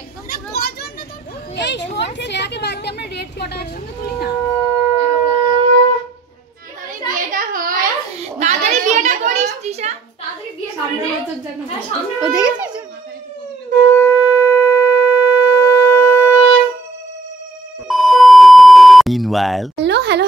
একদম এই শোন শ্রেয়াকে বাদ দিয়ে আমরা রেড ফটো একসঙ্গে তুলি না বিয়েটা হয় তাড়াতাড়ি বিয়েটা করিস তৃষা তাড়াতাড়ি বিয়ে সামনে তোর জন্য হ্যাঁ সামনে ও দেখেছিস Meanwhile,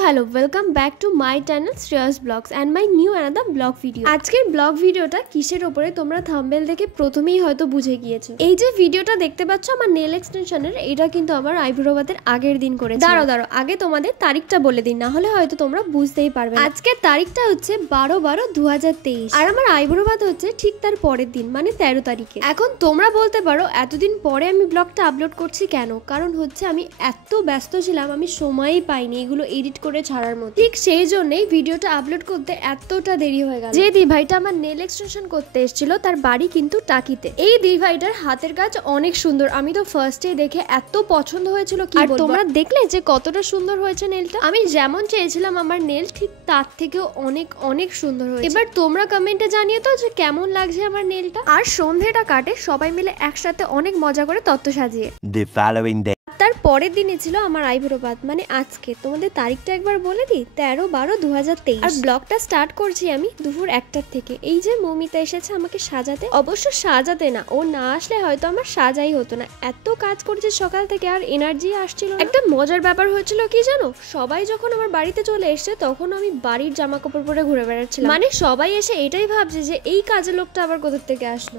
hello welcome back to my channel Shreya's Vlogs and my new another vlog video. আজকের ব্লগ ভিডিওটা কিসের উপরে তোমরা থাম্বনেল দেখে প্রথমেই হয়তো বুঝে গিয়েছো। এই যে ভিডিওটা দেখতে পাচ্ছ আমার নেল এক্সটেনশনের, এটা কিন্তু আমার আইব্রো বাদের আগের দিন করেছি। দাঁড়াও আগে তোমাদের তারিখটা বলে দিন, না হলে হয়তো তোমরা বুঝতেই পারবে। আজকের তারিখটা হচ্ছে 12/12/2023 আর আমার আইব্রো বাদ হচ্ছে ঠিক তার পরের দিন মানে 13 তারিখে। এখন তোমরা বলতে পারো এতদিন পরে আমি ব্লগটা আপলোড করছি কেন, কারণ হচ্ছে আমি এত ব্যস্ত ছিলাম আমি সময়ই পাইনি এগুলো এডিট করে ছাড়ার মতো। ঠিক সেই জন্যই ভিডিওটা আপলোড করতে এতটা দেরি হয়ে গেল। যে দিভাইটা আমার নেল এক্সটেনশন করতে এসেছিল তার বাড়ি কিন্তু টাকিতে। এই দিভাইটার হাতের কাজ অনেক সুন্দর, আমি তো ফার্স্টে দেখে এত পছন্দ হয়েছিল কি বলবো। আর তোমরা দেখলে যে কতটা সুন্দর হয়েছে নেলটা, আমি যেমন চেয়েছিলাম আমার নেল ঠিক তার থেকেও অনেক অনেক সুন্দর হয়েছে। এবার তোমরা কমেন্টে জানিয়ে তো যে কেমন লাগছে আমার নেলটা। আর সন্ধ্যেটা কাটে সবাই মিলে একসাথে অনেক মজা করে তত্ত্ব সাজিয়ে। the following day. তার পরের দিনে ছিল আমার আইব্রো বাদ মানে আজকে। তোমাদের তারিখটা একবার বলে দিই, 13/12/2023। আর ব্লগটা স্টার্ট করছি আমি দুপুর 1টার থেকে। এই যে মৌমিতা এসেছে আমাকে সাজাতে, অবশ্য সাজাতে না, ও না আসলে হয়তো আমার সাজাই হতো না। এত কাজ করছে সকাল থেকে আর এনার্জি আসছিল। একটা মজার ব্যাপার হয়েছিল কি জানো, সবাই যখন আমার বাড়িতে চলে এসছে তখন আমি বাড়ির জামা কাপড় পরে ঘুরে বেড়াচ্ছিলাম। মানে সবাই এসে এটাই ভাবছে যে এই কাজের লোকটা আবার কোথা থেকে আসলো।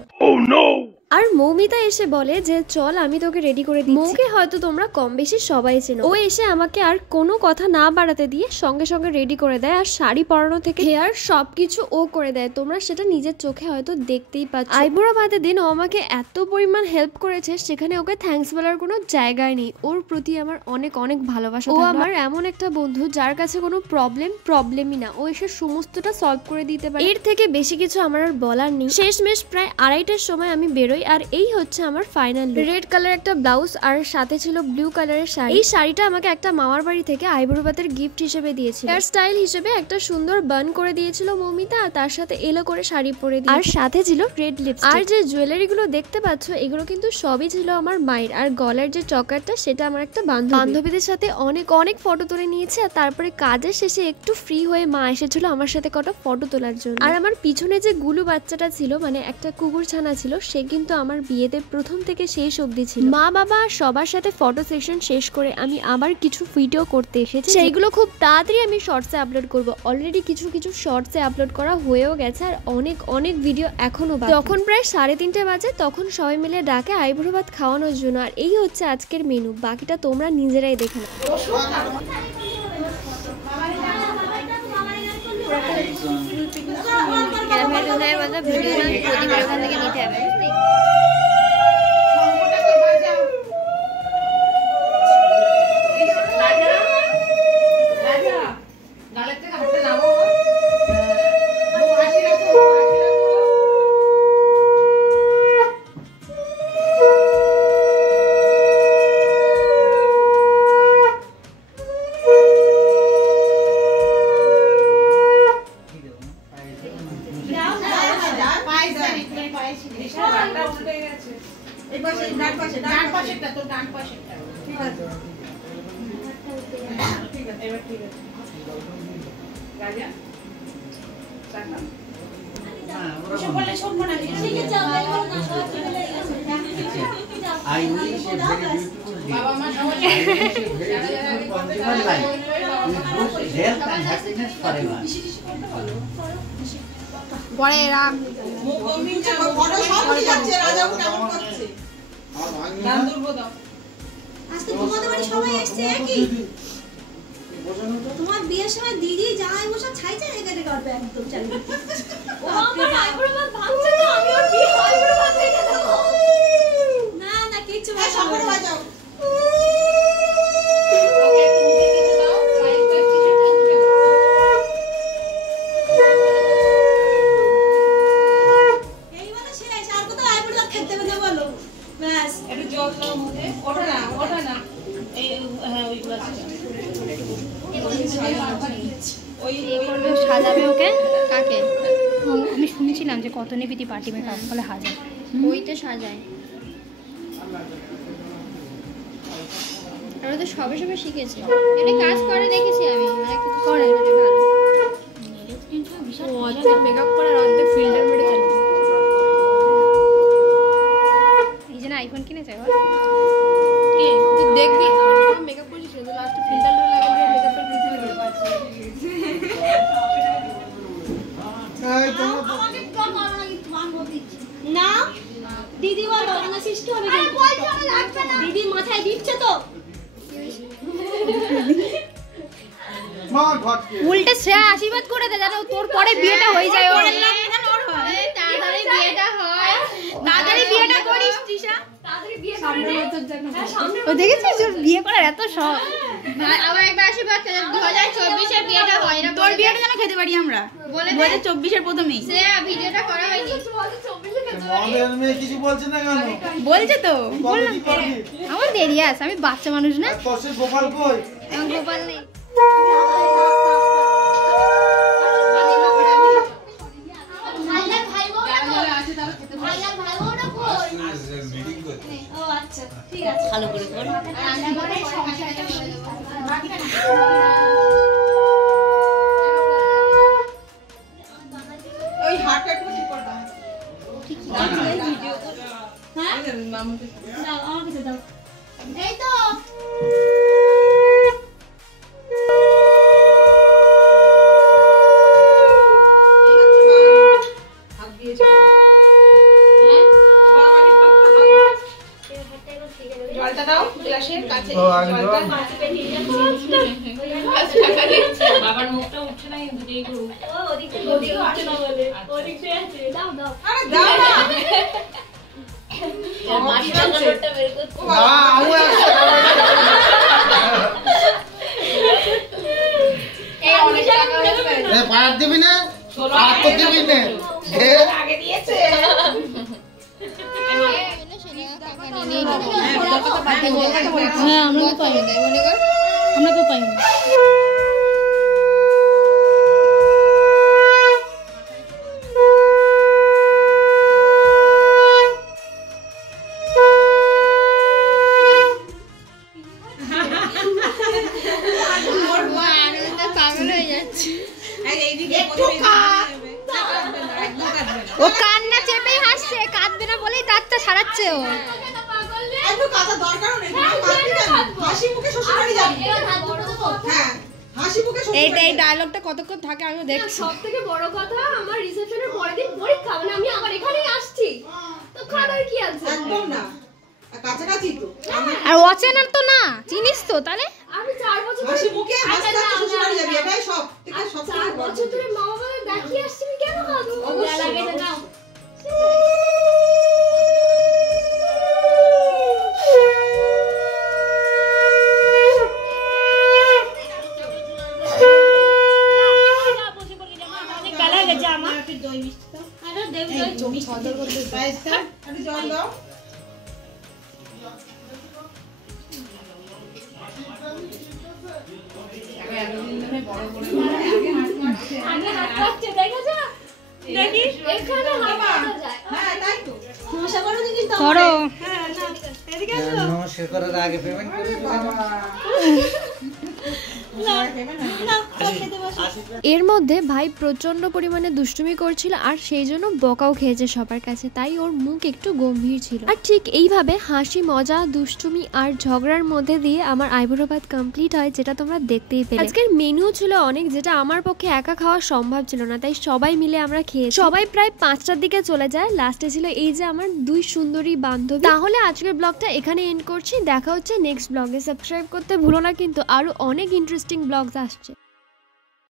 আর মৌমিতা এসে বলে যে চল আমি তোকে রেডি করে দিই। মৌকে হয়তো তোমরা কম বেশি সবাই চেনো। ও এসে আমাকে আর কোনো কথা না বাড়াতে দিয়ে সঙ্গে সঙ্গে রেডি করে দেয়, আর শাড়ি পরানো থেকে হেয়ার সবকিছু ও করে দেয়। তোমরা সেটা নিজের চোখে হয়তো দেখতেই পাচ্ছ। আইব্রো বাদের দিন ও আমাকে এত পরিমাণ হেল্প করেছে, সেখানে ওকে থ্যাঙ্কস বলার কোনো জায়গায় নেই। ওর প্রতি আমার অনেক অনেক ভালোবাসা। ও আমার এমন একটা বন্ধু যার কাছে কোনো প্রবলেমই না, ও এসে সমস্তটা সলভ করে দিতে পারে। এর থেকে বেশি কিছু আমার আর বলার নেই। শেষমেশ প্রায় 2:30টার সময় আমি বেরোই, আর এই হচ্ছে আমার ফাইনাল লুক। রেড কালার একটা ব্লাউজ আর সাথে ছিল ব্লু কালারের শাড়ি। এই শাড়িটা আমাকে একটা মামার বাড়ি থেকে আইব্রো বাদের গিফট হিসেবে দিয়েছিল। হেয়ার স্টাইল হিসেবে একটা সুন্দর বান করে দিয়েছিল মৌমিতা, আর তার সাথে এলো করে শাড়ি পরে দিয়ে, আর সাথে ছিল রেড লিপস্টিক। আর যে জুয়েলারি গুলো দেখতে পাচ্ছ এগুলো কিন্তু সবই ছিল আমার মায়ের। আর গলার যে চকারটা সেটা আমার একটা বান্ধবীদের সাথে অনেক অনেক ফটো তুলে নিয়েছে। আর তারপরে কাজের শেষে একটু ফ্রি হয়ে মা এসেছিল আমার সাথে কটা ফটো তোলার জন্য। আর আমার পিছনে যে গুলু বাচ্চাটা ছিল মানে একটা কুকুর ছানা ছিল, সে কিন্তু আমার বিয়েতে প্রথম থেকে শেষ অবধি ছিল। মা বাবা সবার সাথে ফটো সেশন শেষ করে আমি আবার কিছু ভিডিও করতে এসেছি, সেইগুলো খুব তাড়াতাড়ি আমি শর্টসে আপলোড করব। অলরেডি কিছু শর্টসে আপলোড করা হয়েও গেছে, আর অনেক অনেক ভিডিও এখনো বাকি। তখন প্রায় 3:30 বাজে, তখন সবাই মিলে ডাকে আইব্রো ভাত খাওয়ানোর জন্য। আর এই হচ্ছে আজকের মেনু, বাকিটা তোমরা নিজেরাই দেখে নাও। I wish a very beautiful day. I wish a very beautiful consumer life with good health and happiness forever. পরে রাখ আজকে তোমাদের বাড়ি সবাই এসেছে কি? তোমার বিয়ের সময় দিদি জামাই বসা ছাই ছাই এখানে করবে একদম চালিয়ে। ও আমার আইব্রো ভাত ভাঙছে তো, আমি ওর বিয়ে আইব্রো ভাত রেখে দেব। না না কিছু না, সবাই বাজাও। ওকে তুমি কিছু দাও, লাইক করে কিছু থাকবে। এই বলে শেষ, আর কত আইব্রো ভাত খেতে হবে না বলো। ব্যাস একটু জল দাও মুখে। ওঠা না এই হ্যাঁ ওইগুলো আছে। সাজাবে ওকে কাকে? আমি শুনেছিলাম যে কত নিবিতি পার্টি মেকআপ বলে হাজার ওইতে সাজায়। ওরা তো সবে সবে শিখেছে, এটা কাজ করে দেখেছি আমি, মানে কিছু করে এটা ভালো। অর্ধেক মেকআপ করার অর্ধেক ফিল্টার মেরে ফেলে। এই জন্য আইফোন কিনেছে বল। তুই দেখবি মেকআপ করিস তো লাস্টে ফিল্টার লাগালে মেকআপের পিছনে গিয়ে পাচ্ছে। আমাকে তো করো না কিন্তু মানবো দিচ্ছি না দিদি বলো না সৃষ্টি হবে আরে বলছো না লাগবে না দিদি মাথায় দিচ্ছে তো মা ঘটকে উল্টে শ্রেয়া আশীর্বাদ করে দে যেন তোর পরে বিয়েটা হয়ে যায়। ওর তাড়াতাড়ি বিয়েটা হয়, তাড়াতাড়ি বিয়েটা করিস তৃষা, তাড়াতাড়ি বিয়ে করে নে হ্যাঁ সামনে ও দেখেছিস ওর বিয়ে করার এত শখ। আবার একটা আশীর্বাদ 2024 এর বিয়েটা হয় না, তোর বিয়েটা যেন খেতে পারি আমরা বলে 2024 এর প্রথমেই। শ্রেয়া ভিডিওটা করা হয়নি, 24 এ মদের মেয়ে কিছু বলছে না কেন? বলছে তো কবে কি করবি? আমার দেরি আছে, আমি বাচ্চা মানুষ না, আর তোর সে গোপাল কই? আমার গোপাল নেই। ভাইলার ভাই বউটা কই ভাইলার ভাই বউটা কই ও আচ্ছা ঠিক আছে ভালো করে কর ওই হাতটা একটু ঠিক করে দাও। হ্যাঁ দাও আমার কাছে দাও এই তো জলটা দাও গ্লাসের কাছে। ও আগে দাও। বাবার মুখটা উঠছে না কিন্তু যেই করুক। ওদিকে উঠছে না বলে ওদিকে আছে দাও দাও আরে দাও না। মাটিটা কাপড়টা বের করতে না, আমিও এই অনেক টাকা হয়েছে। এ পার দিবি না? আর তো দিবি না। এ আগে দিয়েছে। হ্যাঁ আমরা তো পাই, আমরা তো পাই। পাগল হয়ে যাচ্ছে, এই এইদিকে ও কান্না চেপেই হাসছে, কাঁদবে না বলেই দাঁতটা সারাচ্ছে ও। একটু কাঁচা দরকারও নেই। হাসি মুখে শ্বশুর বাড়ি যাবি। হ্যাঁ হাসি মুখে শ্বশুর এইটা বাড়ি এই ডায়লগটা কতক্ষণ থাকে আমি দেখছি। সবথেকে বড় কথা আমার রিসেপশনের পরের দিন পরীক্ষা মানে আমি আবার এখানেই আসছি তো খাওয়ার কি আছে একদম না। আর কাছাকাছি তো। আর অচেনা তো না, চিনিস তো তাহলে। আমি 4 বছর হাসি মুখে হাসতে হাসতে শ্বশুর বাড়ি যাবি। এটাই সব থেকে সব 4 বছর ধরে মা বাবাকে দেখিয়ে আসছি আমি কেন খাবো অবশ্যই। নাও একটু জল দাও। আমি হাত কাটছে দেখেছো দেখি এখানে হাত কাটা যায় হ্যাঁ তাই তো। মশা বড় জিনিস তো করো হ্যাঁ না এদিকে নমস্কার করার আগে পেমেন্ট করে দিবি। এর মধ্যে ভাই প্রচন্ড পরিমাণে দুষ্টুমি করছিল আর সেই জন্য বকাও খেয়েছে সবার কাছে, তাই ওর মুখ একটু গম্ভীর ছিল। আর ঠিক এইভাবে হাসি মজা দুষ্টুমি আর ঝগড়ার মধ্যে দিয়ে আমার আইবুড়ো ভাত কমপ্লিট হয়, যেটা তোমরা দেখতেই পেলে। আজকের মেনু ছিল অনেক, যেটা আমার পক্ষে একা খাওয়া সম্ভব ছিল না, তাই সবাই মিলে আমরা খেয়েছি। সবাই প্রায় 5টার দিকে চলে যায়, লাস্টে ছিল এই যে আমার 2 সুন্দরী বান্ধবী। তাহলে আজকের ব্লগটা এখানে এন্ড করছি, দেখা হচ্ছে নেক্সট ব্লগে। সাবস্ক্রাইব করতে ভুলো না কিন্তু, আরো অনেক ইন্টারেস্টিং ব্লগস আসছে।